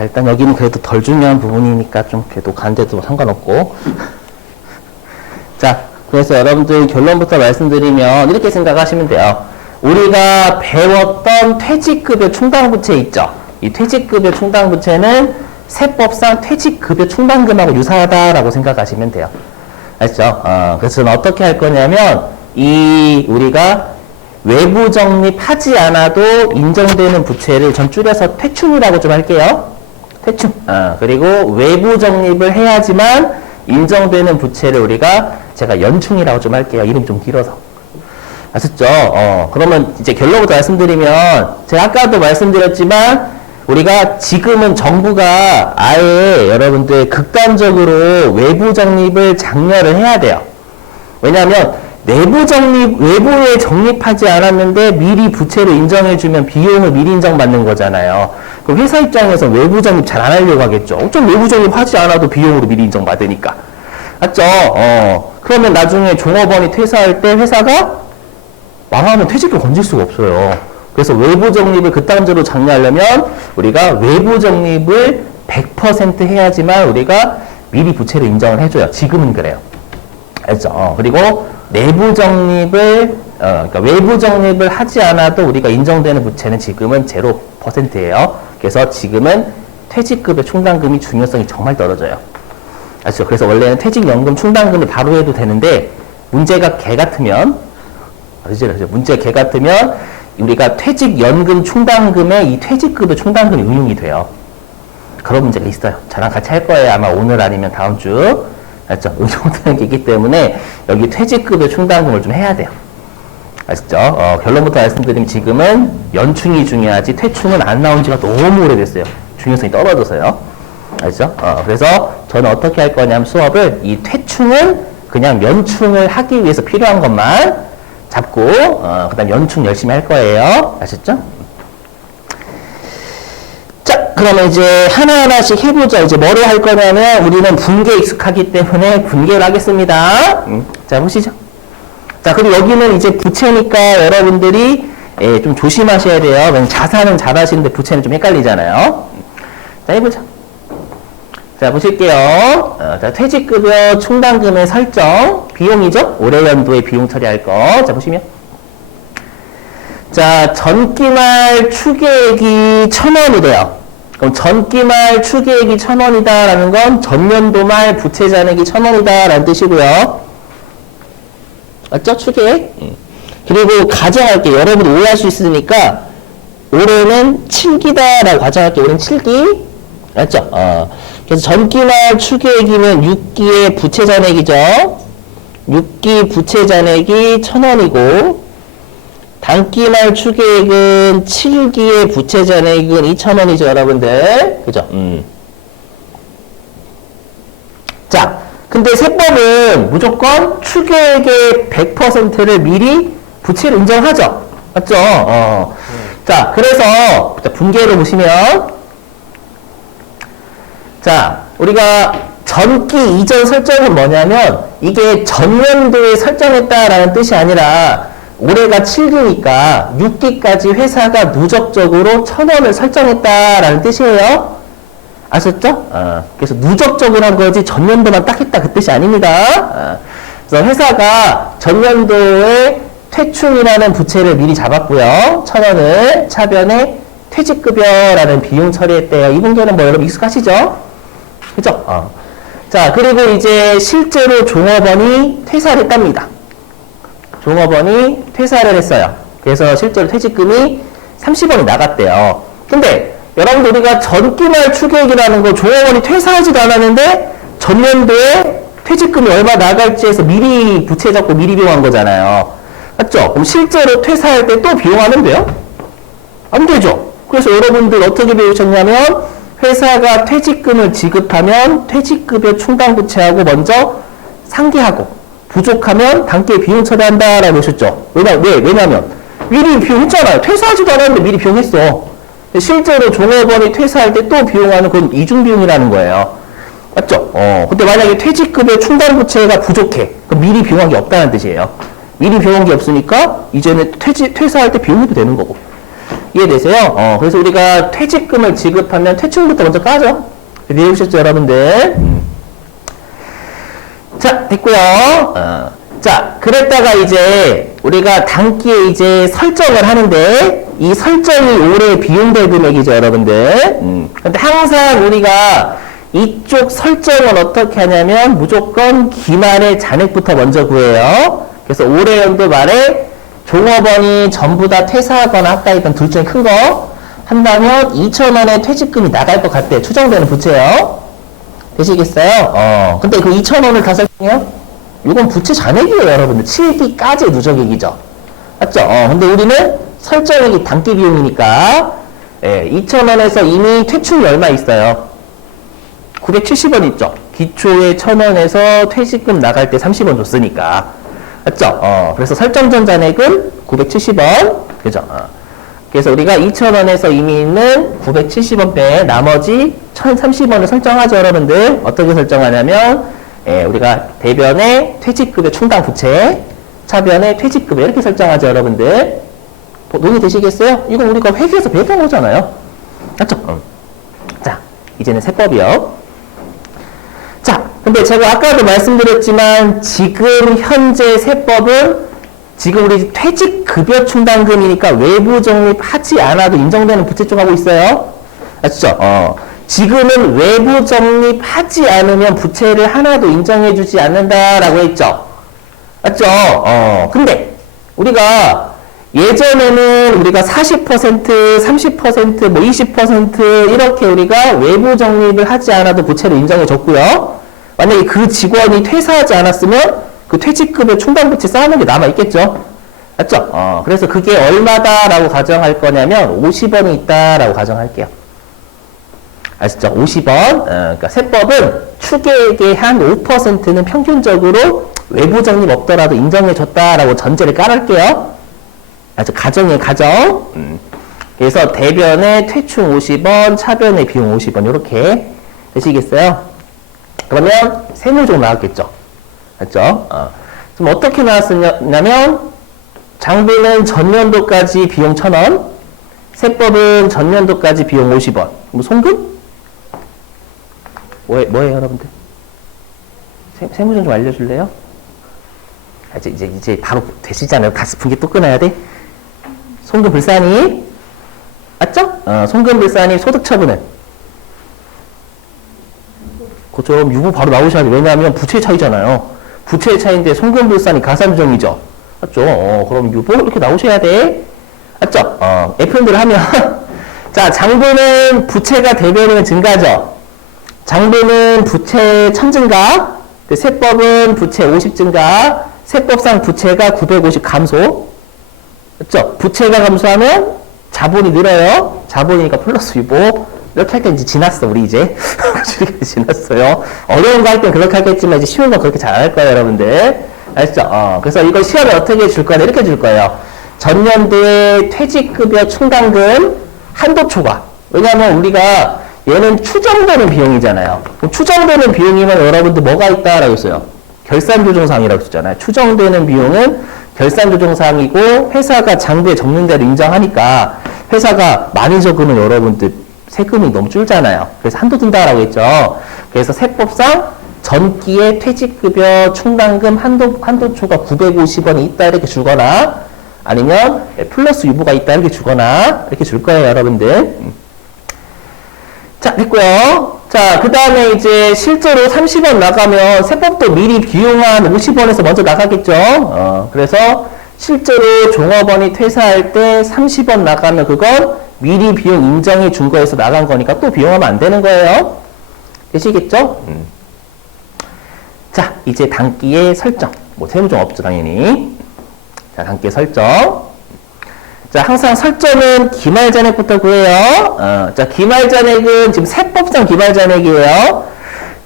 자, 일단 여기는 그래도 덜 중요한 부분이니까 좀 그래도 간대도 상관없고. 자, 그래서 여러분들 결론부터 말씀드리면 이렇게 생각하시면 돼요. 우리가 배웠던 퇴직급여 충당부채 있죠? 이 퇴직급여 충당부채는 세법상 퇴직급여 충당금하고 유사하다라고 생각하시면 돼요. 아시죠? 그래서 저는 어떻게 할 거냐면, 우리가 외부 적립하지 않아도 인정되는 부채를 전 줄여서 퇴충이라고 좀 할게요. 퇴충. 그리고 외부 적립을 해야지만 인정되는 부채를 우리가 제가 연충이라고 좀 할게요. 이름 좀 길어서. 아셨죠? 그러면 이제 결론부터 말씀드리면, 제가 아까도 말씀드렸지만, 우리가 지금은 정부가 아예 여러분들 극단적으로 외부 적립을 장려를 해야 돼요. 왜냐하면 내부 적립, 외부에 적립하지 않았는데 미리 부채를 인정해주면 비용을 미리 인정받는 거잖아요. 그럼 회사 입장에서 외부 적립 잘 안 하려고 하겠죠. 좀 외부 적립하지 않아도 비용으로 미리 인정받으니까. 맞죠? 그러면 나중에 종업원이 퇴사할 때 회사가 망하면 퇴직금 건질 수가 없어요. 그래서 외부 적립을 극단적으로 장려하려면 우리가 외부 적립을 100% 해야지만 우리가 미리 부채를 인정을 해줘요. 지금은 그래요. 알죠? 그리고 내부 적립을, 그러니까 외부 적립을 하지 않아도 우리가 인정되는 부채는 지금은 0%예요. 그래서 지금은 퇴직급여 충당금이 중요성이 정말 떨어져요. 아시죠? 그래서 원래는 퇴직연금 충당금을 바로 해도 되는데 문제가 개 같으면, 문제가 개 같으면 우리가 퇴직연금 충당금에 이 퇴직급여 충당금이 응용이 돼요. 그런 문제가 있어요. 저랑 같이 할 거예요. 아마 오늘 아니면 다음 주. 알죠? 응용되는 게 있기 때문에 여기 퇴직급여 충당금을 좀 해야 돼요. 아시죠? 결론부터 말씀드리면 지금은 연충이 중요하지 퇴충은 안 나온 지가 너무 오래됐어요. 중요성이 떨어져서요. 알죠? 그래서 저는 어떻게 할 거냐면 수업을 이 퇴충은 그냥 연충을 하기 위해서 필요한 것만 잡고 그 다음 연충 열심히 할 거예요. 아셨죠? 자, 그러면 이제 하나하나씩 해보자. 이제 뭐를 할 거냐면 우리는 분계 익숙하기 때문에 분계를 하겠습니다. 자, 보시죠. 자, 그리고 여기는 이제 부채니까 여러분들이 좀 조심하셔야 돼요. 자산은 잘 하시는데 부채는 좀 헷갈리잖아요. 자, 해보자. 자, 보실게요. 자, 퇴직급여 충당금의 설정. 비용이죠? 올해 연도에 비용 처리할 거. 자, 보시면. 자, 전기말 추계액이 1,000원이래요. 그럼 전기말 추계액이 1,000원이다라는 건 전년도말 부채 잔액이 1,000원이다라는 뜻이고요. 맞죠? 추계액. 그리고 가정할게요. 여러분 오해할 수 있으니까 올해는 7기다라고 가정할게요. 올해는 7기. 맞죠? 그래서 전기말 추계액이면 6기의 부채 잔액이죠. 6기 부채 잔액이 1,000원이고 단기말 추계액은 7기의 부채 잔액은 2,000원이죠, 여러분들. 그죠? 자, 근데 세법은 무조건 추계액의 100%를 미리 부채를 인정하죠. 맞죠? 자, 그래서 분계로 보시면 자, 우리가 전기 이전 설정은 뭐냐면 이게 전년도에 설정했다라는 뜻이 아니라 올해가 7기니까 6기까지 회사가 누적적으로 1,000원을 설정했다라는 뜻이에요. 아셨죠? 그래서 누적적으로 한 거지 전년도만 딱 했다 그 뜻이 아닙니다. 그래서 회사가 전년도에 퇴충이라는 부채를 미리 잡았고요. 1,000원을 차변에 퇴직급여라는 비용 처리했대요. 이 분계는 뭐 여러분 익숙하시죠? 그죠? 자, 그리고 이제 실제로 종업원이 퇴사를 했답니다. 종업원이 퇴사를 했어요. 그래서 실제로 퇴직금이 30원이 나갔대요. 근데 여러분들 우리가 전기말 추계액이라는 거 종업원이 퇴사하지도 않았는데 전년도에 퇴직금이 얼마 나갈지 해서 미리 부채 잡고 미리 비용한 거잖아요. 맞죠? 그럼 실제로 퇴사할 때 또 비용하면 돼요? 안 되죠? 그래서 여러분들 어떻게 배우셨냐면 회사가 퇴직금을 지급하면 퇴직급여 충당부채하고 먼저 상기하고 부족하면 단기에 비용 처리한다라고 하셨죠. 왜냐면 미리 비용했잖아요. 퇴사하지도 않았는데 미리 비용했어. 실제로 종업원이 퇴사할 때 또 비용하는 건 이중비용이라는 거예요. 맞죠? 근데 만약에 퇴직급여 충당부채가 부족해. 그럼 미리 비용한 게 없다는 뜻이에요. 미리 비용한 게 없으니까 이제는 퇴사할 때 비용해도 되는 거고. 이해되세요? 그래서 우리가 퇴직금을 지급하면 퇴출금부터 먼저 까죠. 배우셨죠, 여러분들? 자, 됐고요. 자, 그랬다가 이제 우리가 단기에 이제 설정을 하는데 이 설정이 올해 비용될 금액이죠, 여러분들. 근데 항상 우리가 이쪽 설정을 어떻게 하냐면 무조건 기말의 잔액부터 먼저 구해요. 그래서 올해 연도 말에 종업원이 전부 다 퇴사하거나 아까 했던 둘 중에 큰 거 한다면 2,000원의 퇴직금이 나갈 것 같대. 추정되는 부채요. 되시겠어요? 근데 그 2,000원을 다 설정해요? 이건 부채 잔액이에요, 여러분들. 7기까지의 누적액이죠. 맞죠? 근데 우리는 설정액이 단기 비용이니까, 2,000원에서 이미 퇴출이 얼마 있어요? 970원 있죠? 기초에 1,000원에서 퇴직금 나갈 때 30원 줬으니까. 맞죠? 그래서 설정전 잔액은 970원. 그죠? 그래서 우리가 2,000원에서 이미 있는 970원 빼 나머지 1,030원을 설정하죠, 여러분들. 어떻게 설정하냐면, 우리가 대변의 퇴직급여 충당 부채, 차변의 퇴직급여 이렇게 설정하죠, 여러분들. 논의되시겠어요? 이건 우리가 회계에서 배웠던 거잖아요. 맞죠? 자, 이제는 세법이요. 자, 근데 제가 아까도 말씀드렸지만 지금 현재 세법은 지금 우리 퇴직급여 충당금이니까 외부 적립하지 않아도 인정되는 부채 쪽 하고 있어요. 아시죠? 지금은 외부 적립하지 않으면 부채를 하나도 인정해주지 않는다라고 했죠. 맞죠? 근데 우리가 예전에는 우리가 40%, 30%, 뭐 20% 이렇게 우리가 외부 적립을 하지 않아도 부채를 인정해줬고요. 만약에 그 직원이 퇴사하지 않았으면 그 퇴직급여 충당부채 쌓아놓은 게 남아있겠죠. 맞죠? 그래서 그게 얼마다라고 가정할 거냐면 50원이 있다라고 가정할게요. 아시죠? 50원. 그러니까 세법은 추계액의 한 5%는 평균적으로 외부 적립 없더라도 인정해줬다라고 전제를 깔을게요. 아주 가정이에요, 가정. 그래서 대변의 퇴충 50원, 차변의 비용 50원 이렇게 되시겠어요? 그러면 세무종 나왔겠죠. 맞죠? 그럼 어떻게 나왔냐면 장부는 전년도까지 비용 1,000원, 세법은 전년도까지 비용 50원. 뭐 송금? 뭐예요, 여러분들? 세무종 좀 알려줄래요? 이제 바로 되시잖아요. 가스 분기 또 끊어야 돼? 송금 불산이 맞죠? 송금 불산이 소득 처분은 그좀 유보 바로 나오셔야 돼. 왜냐하면 부채 차이잖아요. 부채 차이인데 송금 불산이 가산점이죠. 맞죠? 그럼 유보 이렇게 나오셔야 돼. 맞죠? F분들을 하면 자, 장부는 부채가 대변이면 증가죠. 장부는 부채 1000 증가, 세법은 부채 50 증가, 세법상 부채가 950 감소. 그렇죠? 부채가 감소하면 자본이 늘어요. 자본이니까 플러스 유보. 이렇게 할 때 이제 지났어, 우리 이제. 이렇게 지났어요. 어려운 거 할 땐 그렇게 하겠지만 이제 쉬운 거 그렇게 잘 안 할 거예요, 여러분들. 아시죠? 그래서 이거 시험에 어떻게 줄 거냐, 이렇게 줄 거예요. 전년도에 퇴직급여 충당금 한도 초과. 왜냐하면 우리가 얘는 추정되는 비용이잖아요. 그럼 추정되는 비용이면 여러분들 뭐가 있다라고 했어요? 결산조정사항이라고 했잖아요. 추정되는 비용은 결산조정사항이고 회사가 장부에 적는 대로 인정하니까 회사가 많이 적으면 여러분들 세금이 너무 줄잖아요. 그래서 한도 둔다라고 했죠. 그래서 세법상 전기에 퇴직급여 충당금 한도초가 950원이 있다 이렇게 주거나 아니면 플러스 유보가 있다 이렇게 주거나 이렇게 줄 거예요, 여러분들. 자, 됐고요. 자, 그 다음에 이제 실제로 30원 나가면 세법도 미리 비용한 50원에서 먼저 나가겠죠. 그래서 실제로 종업원이 퇴사할 때 30원 나가면 그건 미리 비용 인정해 준 거에서 나간 거니까 또 비용하면 안 되는 거예요. 되시겠죠? 자, 이제 단기의 설정. 뭐 세무종 없죠, 당연히. 자, 단기의 설정. 자, 항상 설정은 기말잔액부터 구해요. 자, 기말잔액은 지금 세법상 기말잔액이에요.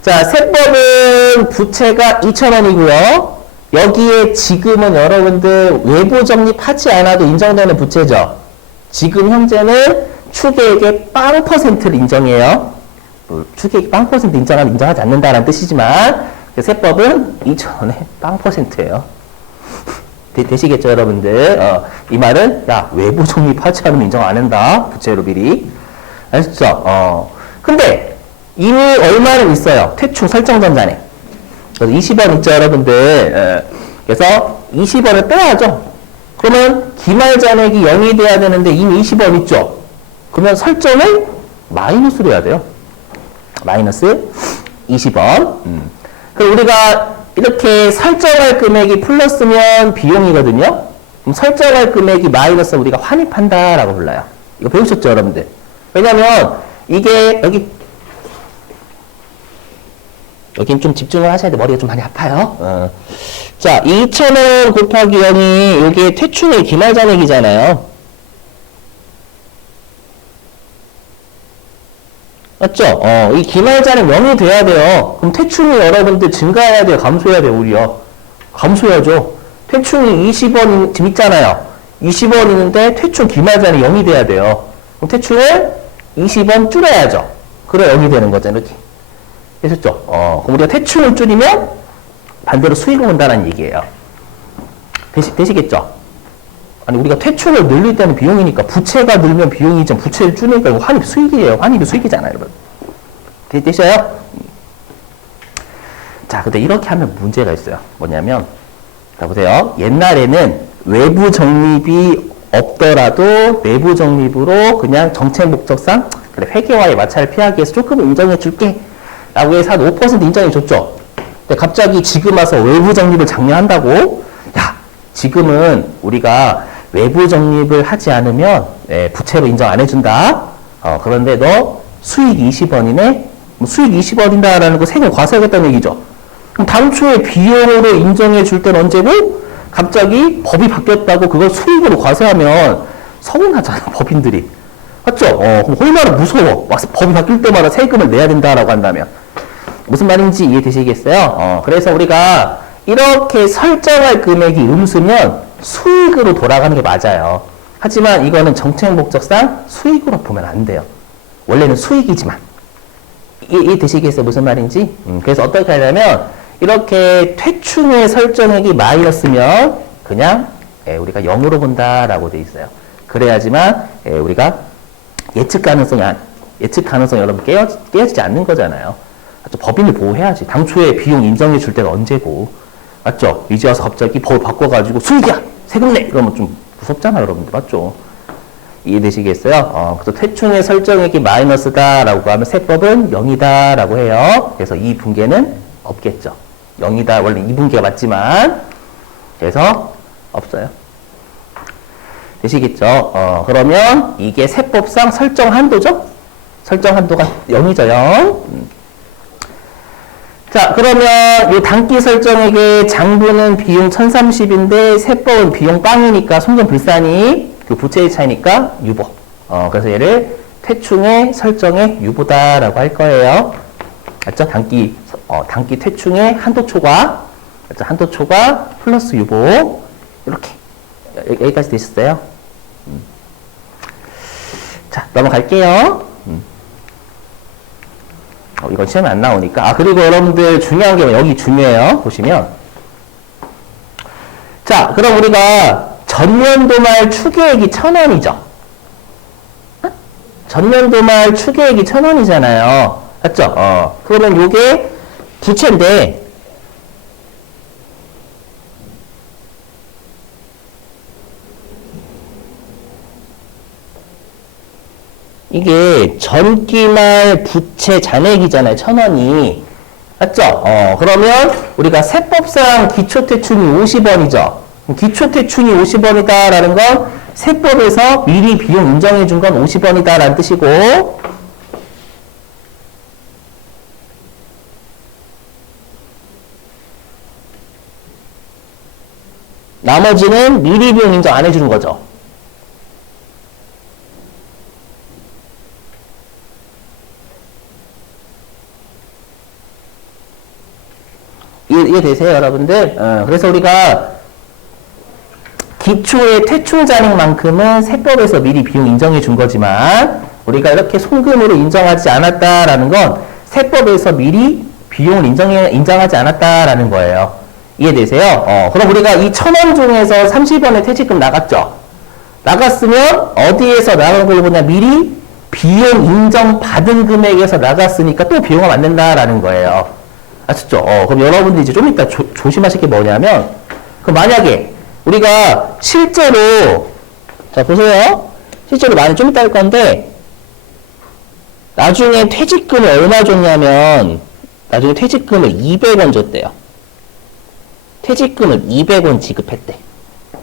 자, 세법은 부채가 2,000원이고요. 여기에 지금은 여러분들 외부 적립하지 않아도 인정되는 부채죠. 지금 현재는 추계액의 빵 퍼센트를 인정해요. 추계액 빵 퍼센트 인정하면 인정하지 않는다라는 뜻이지만 세법은 2,000원의 빵 퍼센트예요. 되시겠죠, 여러분들? 이 말은, 야, 외부 적립하지 않으면 인정 안 한다. 부채로 미리. 아시죠? 근데, 이미 얼마는 있어요? 퇴충 설정 전자네. 그래서 20원 있죠, 여러분들? 그래서 20원을 빼야죠. 그러면 기말 잔액이 0이 돼야 되는데 이미 20원 있죠? 그러면 설정을 마이너스로 해야 돼요. 마이너스 20원. 그럼 우리가 이렇게 설정할 금액이 플러스면 비용이거든요. 그럼 설정할 금액이 마이너스 우리가 환입한다라고 불러요. 이거 배우셨죠, 여러분들? 왜냐면 이게 여긴 좀 집중을 하셔야 돼. 머리가 좀 많이 아파요. 자, 2,000원 곱하기 0이 이게 퇴충의 기말 잔액이잖아요. 맞죠? 이 기말 잔액 0이 돼야 돼요. 그럼 퇴충이 여러분들 증가해야 돼요? 감소해야 돼요? 오히려? 감소해야죠. 퇴충이 20원 지금 있잖아요. 20원 있는데 퇴충 기말 잔액 0이 돼야 돼요. 그럼 퇴충을 20원 줄여야죠. 그래 0이 되는 거죠. 이렇게. 되셨죠? 그럼 우리가 퇴충을 줄이면 반대로 수익을 본다는 얘기예요. 되시겠죠? 아니, 우리가 퇴충을 늘릴 때는 비용이니까 부채가 늘면 비용이죠. 부채를 줄이니까 이거 환입 수익이에요. 환입이 수익이잖아요, 여러분. 되셔요? 자, 근데 이렇게 하면 문제가 있어요. 뭐냐면, 자, 보세요. 옛날에는 외부 적립이 없더라도 내부 적립으로 그냥 정책 목적상, 그래, 회계와의 마찰을 피하기 위해서 조금 인정해 줄게. 라고 해서 한 5% 인정해 줬죠. 근데 갑자기 지금 와서 외부 적립을 장려한다고? 야, 지금은 우리가 외부 적립을 하지 않으면 부채로 인정 안 해준다. 그런데 너 수익 20원이네? 수익 20원이다라는 거 세금 과세하겠다는 얘기죠. 그럼 당초에 비용으로 인정해 줄 때는 언제고? 갑자기 법이 바뀌었다고 그걸 수익으로 과세하면 서운하잖아, 법인들이. 맞죠? 그럼 얼마나 무서워. 막 법이 바뀔 때마다 세금을 내야 된다라고 한다면. 무슨 말인지 이해되시겠어요? 그래서 우리가 이렇게 설정할 금액이 음수면 수익으로 돌아가는 게 맞아요. 하지만 이거는 정책 목적상 수익으로 보면 안 돼요. 원래는 수익이지만. 이해되시겠어요? 무슨 말인지? 그래서 어떻게 하냐면 이렇게 퇴충의 설정액이 마이너스면 그냥 우리가 0으로 본다라고 돼 있어요. 그래야지만 우리가 예측 가능성이 여러분 깨어지지 않는 거잖아요. 맞죠? 법인을 보호해야지. 당초에 비용 인정해 줄 때가 언제고. 맞죠? 이제 와서 갑자기 법을 바꿔가지고 수익이야! 세금 내! 이러면 좀 무섭잖아, 여러분들. 맞죠? 이해되시겠어요? 그래서 퇴충의 설정액이 마이너스다라고 하면 세법은 0이다라고 해요. 그래서 이 분계는 없겠죠. 0이다. 원래 이 분계가 맞지만. 그래서 없어요. 되시겠죠? 그러면 이게 세법상 설정 한도죠? 설정 한도가 0이죠, 0. 자, 그러면 이 단기 설정액의 장부는 비용 1030인데 세법은 비용 빵이니까 송전불산이 그 부채의 차이니까 유보. 그래서 얘를 퇴충의 설정액 유보다라고 할 거예요. 맞죠? 단기 퇴충의 한도 초과. 맞죠? 한도 초과 플러스 유보. 이렇게. 여기까지 되셨어요? 자, 넘어갈게요. 이건 시험에 안 나오니까. 그리고 여러분들 중요한 게 여기 중요해요. 보시면. 자, 그럼 우리가 전년도 말 추계액이 1,000원이죠. 전년도 말 추계액이 1,000원이잖아요. 맞죠? 그러면 요게 부채인데, 이게 전기말 부채 잔액이잖아요. 1,000원이. 맞죠? 그러면 우리가 세법상 기초퇴충이 50원이죠. 기초퇴충이 50원이다라는 건 세법에서 미리 비용 인정해 준 건 50원이다라는 뜻이고, 나머지는 미리 비용 인정 안 해주는 거죠. 이해되세요, 여러분들? 그래서 우리가 기초의 퇴충 잔액만큼은 세법에서 미리 비용 인정해 준 거지만 우리가 이렇게 송금으로 인정하지 않았다라는 건 세법에서 미리 비용을 인정하지 않았다라는 거예요. 이해되세요? 그럼 우리가 이 1,000원 중에서 30원의 퇴직금 나갔죠? 나갔으면 어디에서 나간 걸 보냐? 미리 비용 인정 받은 금액에서 나갔으니까 또 비용을 안 낸다라는 거예요. 아셨죠? 그럼 여러분들 이제 좀 이따 조심하실 게 뭐냐면, 그럼 만약에 우리가 실제로, 자, 보세요. 실제로 많이 좀 이따 할 건데, 나중에 퇴직금을 얼마 줬냐면, 나중에 퇴직금을 200원 줬대요. 퇴직금을 200원 지급했대.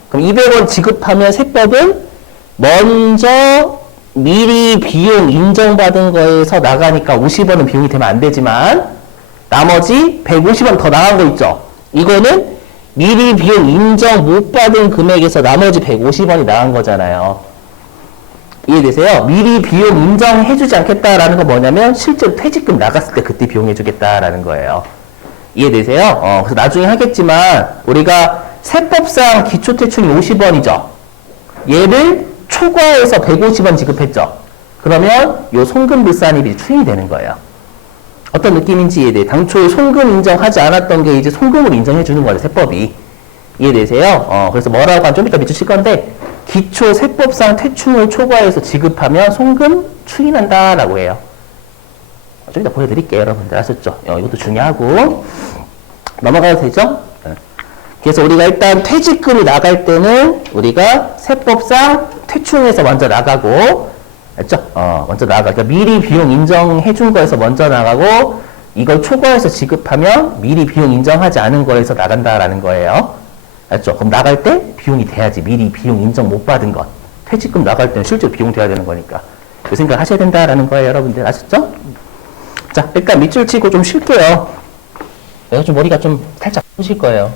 그럼 200원 지급하면 세법은 먼저 미리 비용 인정받은 거에서 나가니까 50원은 비용이 되면 안 되지만 나머지 150원 더 나간 거 있죠. 이거는 미리 비용 인정 못 받은 금액에서 나머지 150원이 나간 거잖아요. 이해되세요? 미리 비용 인정해주지 않겠다라는 건 뭐냐면 실제로 퇴직금 나갔을 때 그때 비용해주겠다라는 거예요. 이해되세요? 그래서 나중에 하겠지만 우리가 세법상 기초퇴출이 50원이죠. 얘를 초과해서 150원 지급했죠. 그러면 요 송금불산입이 충이 되는 거예요. 어떤 느낌인지 이해돼요? 당초에 송금 인정하지 않았던 게 이제 송금으로 인정해주는 거예요. 세법이. 이해되세요? 그래서 뭐라고 하면 좀 이따 밑줄 칠 건데 기초 세법상 퇴출을 초과해서 지급하면 송금 추인한다라고 해요. 좀 이따 보여드릴게요. 여러분들 아셨죠? 이것도 중요하고 넘어가도 되죠? 그래서 우리가 일단 퇴직금이 나갈 때는 우리가 세법상 퇴충해서 먼저 나가고, 알죠? 먼저 나가. 그러니까 미리 비용 인정해 준 거에서 먼저 나가고, 이걸 초과해서 지급하면 미리 비용 인정하지 않은 거에서 나간다라는 거예요. 알죠? 그럼 나갈 때 비용이 돼야지. 미리 비용 인정 못 받은 것. 퇴직금 나갈 때는 실제로 비용 돼야 되는 거니까. 그 생각 하셔야 된다라는 거예요. 여러분들 아셨죠? 자, 일단 밑줄 치고 좀 쉴게요. 내가 좀 머리가 좀 살짝 푸실 거예요.